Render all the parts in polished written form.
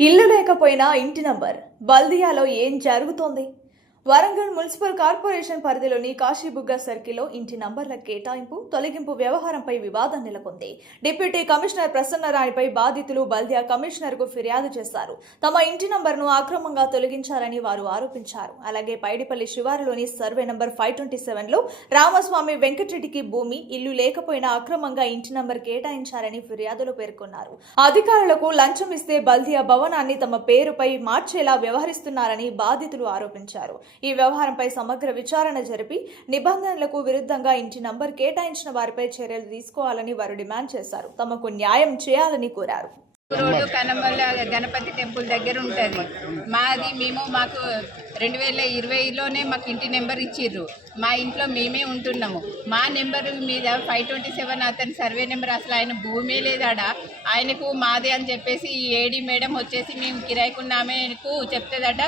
ఇల్లు లేకపోయినా ఇంటి నంబర్ బల్దియాలో ఏం జరుగుతోంది? వరంగల్ మున్సిపల్ కార్పొరేషన్ పరిధిలోని కాశీబుగ్గ సర్కిల్లో ఇంటి నంబర్ల కేటాయింపు తొలగింపు వ్యవహారంపై వివాదం నెలకొంది. డిప్యూటీ కమిషనర్ ప్రసన్నరాణిపై బాధితులు బల్దియా కమిషనర్కు ఫిర్యాదు చేశారు. తమ ఇంటి నంబర్ను అక్రమంగా తొలగించారని వారు ఆరోపించారు. అలాగే పైడిపల్లి శివారులోని సర్వే నంబర్ 527లో రామస్వామి వెంకటరెడ్డికి భూమి, ఇల్లు లేకపోయినా అక్రమంగా ఇంటి నంబర్ కేటాయించారని ఫిర్యాదులో పేర్కొన్నారు. అధికారులకు లంచం ఇస్తే బల్దియా భవనాన్ని తమ పేరుపై మార్చేలా వ్యవహరిస్తున్నారని బాధితులు ఆరోపించారు. ఈ వ్యవహారంపై సమగ్ర విచారణ జరిపి నిబంధనలకు విరుద్ధంగా ఇంటి నంబర్ కేటాయించిన వారిపై చర్యలు తీసుకోవాలని వారు డిమాండ్ చేశారు. తమకు న్యాయం చేయాలని కోరారు. రోడ్డు కనమల్ల గణపతి టెంపుల్ దగ్గర ఉంటుంది మాది. మాకు 2020లోనే మాకు ఇంటి నెంబర్ ఇచ్చిర్రు. మా ఇంట్లో మేమే ఉంటున్నాము. మా నెంబర్ మీద 527 అతని సర్వే నెంబర్, అసలు ఆయన భూమే లేదాడ. ఆయనకు మాదే అని చెప్పేసి ఈ ఏడీ మేడం వచ్చేసి మేము కిరాయికున్నామేకు చెప్తుందట.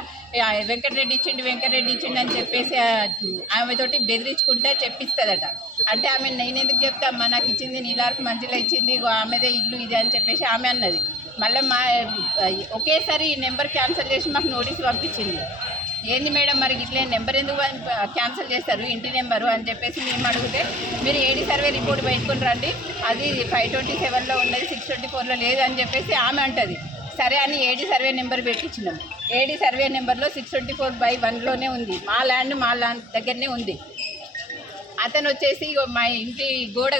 వెంకటరెడ్డి ఇచ్చిండు అని చెప్పేసి ఆమెతోటి బెదిరించుకుంటే చెప్పిస్తుందట. అంటే ఆమె నేను ఎందుకు చెప్తామ్మా, నాకు ఇచ్చింది నీలార్కు మంచిలో ఇచ్చింది, ఆమెదే ఇల్లు ఇది అని చెప్పేసి ఆమె అన్నది. మళ్ళీ ఒకేసారి ఈ నెంబర్ క్యాన్సిల్ చేసి మాకు నోటీస్ పంపించింది. ఏంది మేడం మరి ఇట్లే నెంబర్ ఎందుకు క్యాన్సిల్ చేస్తారు ఇంటి నెంబరు అని చెప్పేసి మేము అడిగితే, మీరు ఏడీ సర్వే రిపోర్ట్ పెట్టుకుని రండి, అది 527లో ఉన్నది 624లో లేదు అని చెప్పేసి ఆమె అంటుంది. సరే అని ఏడీ సర్వే నెంబర్ పెట్టించినాం. ఏడీ సర్వే నెంబర్లో 624/1లోనే ఉంది. మా ల్యాండ్ దగ్గరనే ఉంది. అతను వచ్చేసి మా ఇంటి గోడ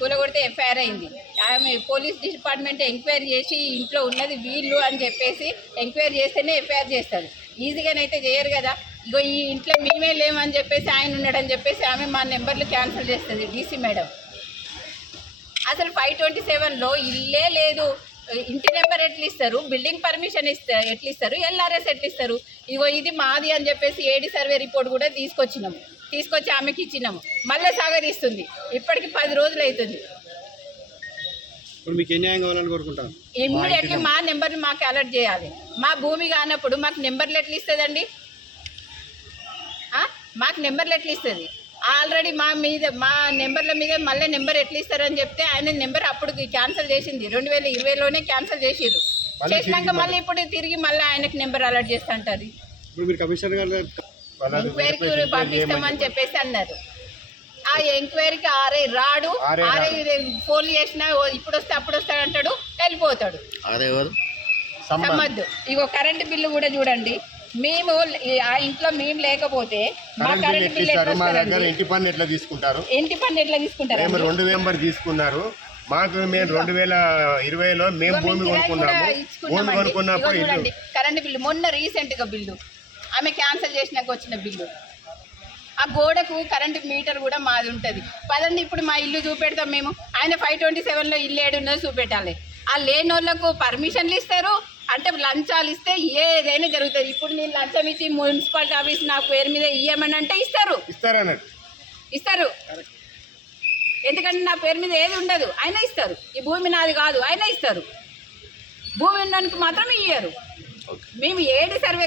కూలగొడితే ఎఫ్ఐఆర్ అయింది. ఆమె పోలీస్ డిపార్ట్మెంట్ ఎంక్వైరీ చేసి ఇంట్లో ఉన్నది వీళ్ళు అని చెప్పేసి ఎంక్వైరీ చేస్తేనే ఎఫ్ఐఆర్ చేస్తారు. ఈజీగానైతే చేయరు కదా. ఇగో ఈ ఇంట్లో మేమే లేమని చెప్పేసి ఆయన ఉన్నాడని చెప్పేసి ఆమె మా నెంబర్లు క్యాన్సిల్ చేస్తుంది డీసీ మేడం. అసలు 527లో ఇల్లే లేదు, ఇంటి నెంబర్ ఎట్లా ఇస్తారు, బిల్డింగ్ పర్మిషన్ ఎట్లా ఇస్తారు, ఎల్ఆర్ఎస్ ఎట్లా ఇస్తారు? ఇగో ఇది మాది అని చెప్పేసి ఏడీ సర్వే రిపోర్ట్ కూడా తీసుకొచ్చి ఆమెకి ఇచ్చినాము. మళ్ళీ సాగదీస్తుంది. ఇప్పటికి 10 రోజులు అవుతుంది. ఇమ్మీడియట్లీ మా నెంబర్ని మాకు అలర్ట్ చేయాలి. మా భూమి కానప్పుడు మాకు నెంబర్లు ఎట్లా ఇస్తుందండి? మాకు నెంబర్లు ఎట్లా ఇస్తుంది? ఆల్రెడీ మా నెంబర్ల మీద మళ్ళీ నెంబర్ ఎట్లా ఇస్తారని చెప్తే ఆయన నెంబర్ అప్పుడు క్యాన్సిల్ చేసింది. 2020లోనే క్యాన్సిల్ చేసిర్రు. చేసినాక మళ్ళీ ఇప్పుడు తిరిగి మళ్ళీ ఆయనకు నెంబర్ అలర్ట్ చేస్తా అంటారు. ఎంక్వైరీకి పంపిస్తామని చెప్పేసి అన్నారు. ఆ ఎంక్వైరీకి ఆర్ఐ రాడు. ఆర్ఐ ఫోన్ చేసినా ఇప్పుడు వస్తే అప్పుడు వస్తాడు అంటాడు, వెళ్ళిపోతాడు. సమ్మద్దు. ఇగో కరెంటు బిల్లు కూడా చూడండి. మేము ఆ ఇంట్లో మేము లేకపోతే మా కరెంట్ బిల్లు ఇంటి పన్ను ఎట్లా తీసుకుంటారు? 2 నెంబర్ తీసుకున్నారు. మాకు మేము 2020లో మేము భూమి కొనుక్కున్నప్పుడు చూడండి కరెంట్ బిల్లు మొన్న రీసెంట్ గా బిల్లు ఆమె క్యాన్సిల్ చేసినాక వచ్చిన బిల్లు. ఆ గోడకు కరెంటు మీటర్ కూడా మాది ఉంటుంది. పదండి ఇప్పుడు మా ఇల్లు చూపెడతాం మేము. ఆయన 527లో ఇల్లు ఏడున్నదో చూపెట్టాలి. ఆ లేని వాళ్ళకు పర్మిషన్లు ఇస్తారు, అంటే లంచాలు ఇస్తే ఏదైనా జరుగుతుంది. ఇప్పుడు నేను లంచం ఇచ్చి మున్సిపాలిటీ ఆఫీస్ నా పేరు మీద ఇయ్యమని అంటే ఇస్తారు. ఎందుకంటే నా పేరు మీద ఏది ఉండదు, అయినా ఇస్తారు. ఈ భూమి నాది కాదు, అయినా ఇస్తారు. భూమి ఉండడానికి మాత్రం ఇయ్యరు. మేము ఏడి సర్వే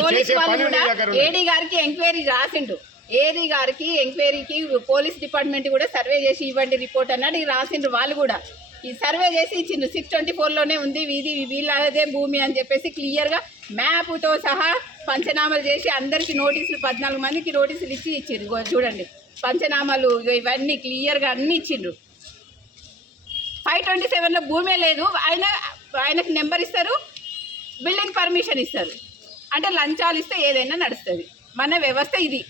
పోలీస్ వాళ్ళు కూడా ఏడీ గారికి ఎంక్వైరీ రాసిండు. ఏడీ గారికి ఎంక్వైరీకి పోలీస్ డిపార్ట్మెంట్ కూడా సర్వే చేసి ఇవ్వండి రిపోర్ట్ అన్నాడు. రాసిండ్రు వాళ్ళు కూడా. ఈ సర్వే చేసి ఇచ్చిండు. 624లోనే ఉంది, వీళ్ళదే భూమి అని చెప్పేసి క్లియర్గా మ్యాప్తో సహా పంచనామాలు చేసి అందరికీ నోటీసులు 14 మందికి నోటీసులు ఇచ్చిండ్రు. చూడండి పంచనామాలు ఇవన్నీ క్లియర్గా అన్నీ ఇచ్చిండ్రు. 527లో భూమే లేదు, ఆయనకు నెంబర్ ఇస్తారు, బిల్డింగ్ పర్మిషన్ ఇస్తారు. అంటే లంచాలు ఇస్తే ఏదైనా నడుస్తుంది. మన వ్యవస్థ ఇది.